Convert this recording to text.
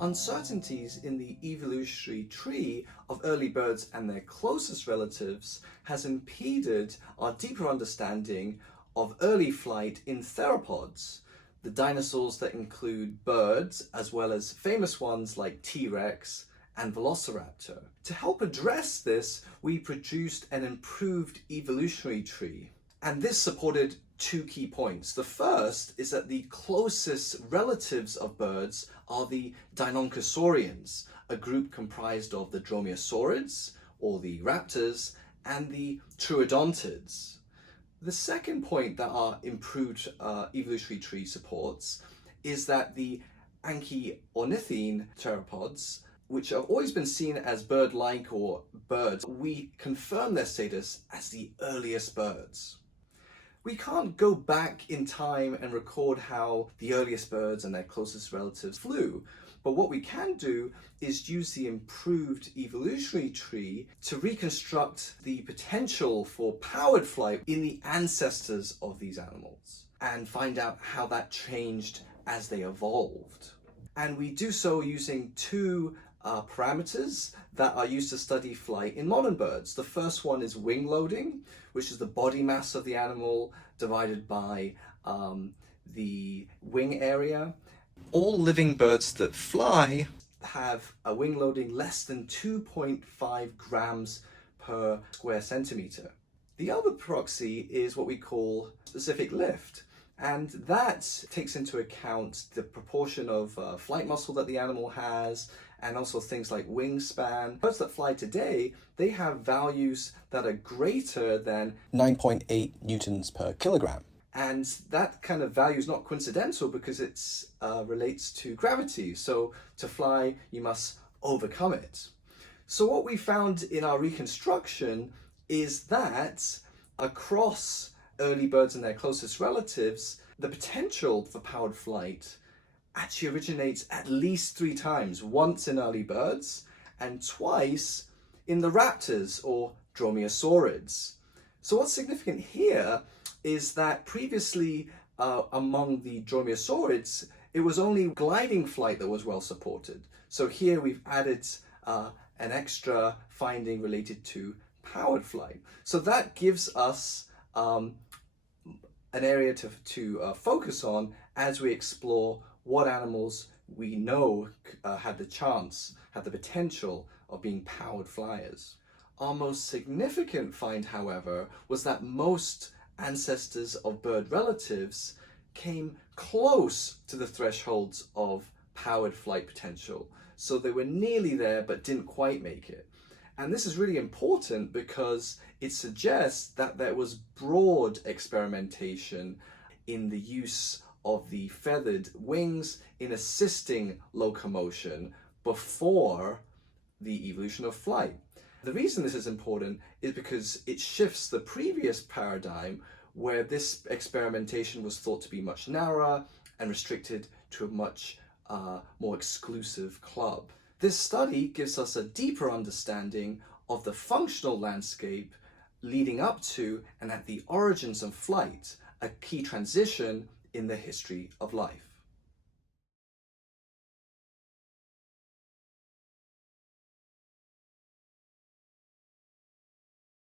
Uncertainties in the evolutionary tree of early birds and their closest relatives has impeded our deeper understanding of early flight in theropods, the dinosaurs that include birds as well as famous ones like T-Rex and Velociraptor. To help address this, we produced an improved evolutionary tree. And this supported two key points. The first is that the closest relatives of birds are the Deinonychosaurians, a group comprised of the dromaeosaurids, or the raptors, and the troodontids. The second point that our improved evolutionary tree supports is that the Anki ornithine theropods, which have always been seen as bird-like or birds, we confirm their status as the earliest birds. We can't go back in time and record how the earliest birds and their closest relatives flew, but what we can do is use the improved evolutionary tree to reconstruct the potential for powered flight in the ancestors of these animals and find out how that changed as they evolved. And we do so using two parameters that are used to study flight in modern birds. The first one is wing loading, which is the body mass of the animal divided by the wing area. All living birds that fly have a wing loading less than 2.5 grams per square centimeter. The other proxy is what we call specific lift, and that takes into account the proportion of flight muscle that the animal has, and also things like wingspan. Birds that fly today, they have values that are greater than 9.8 newtons per kilogram. And that kind of value is not coincidental because it relates to gravity. So to fly, you must overcome it. So what we found in our reconstruction is that across early birds and their closest relatives, the potential for powered flight actually originates at least 3 times, once in early birds and twice in the raptors or dromaeosaurids. So what's significant here is that previously among the dromaeosaurids, it was only gliding flight that was well supported. So here we've added an extra finding related to powered flight. So that gives us an area to focus on as we explore what animals we know had the potential of being powered flyers. Our most significant find, however, was that most ancestors of bird relatives came close to the thresholds of powered flight potential. So they were nearly there but didn't quite make it. And this is really important because it suggests that there was broad experimentation in the use of the feathered wings in assisting locomotion before the evolution of flight. The reason this is important is because it shifts the previous paradigm where this experimentation was thought to be much narrower and restricted to a much more exclusive club. This study gives us a deeper understanding of the functional landscape leading up to and at the origins of flight, a key transition in the history of life.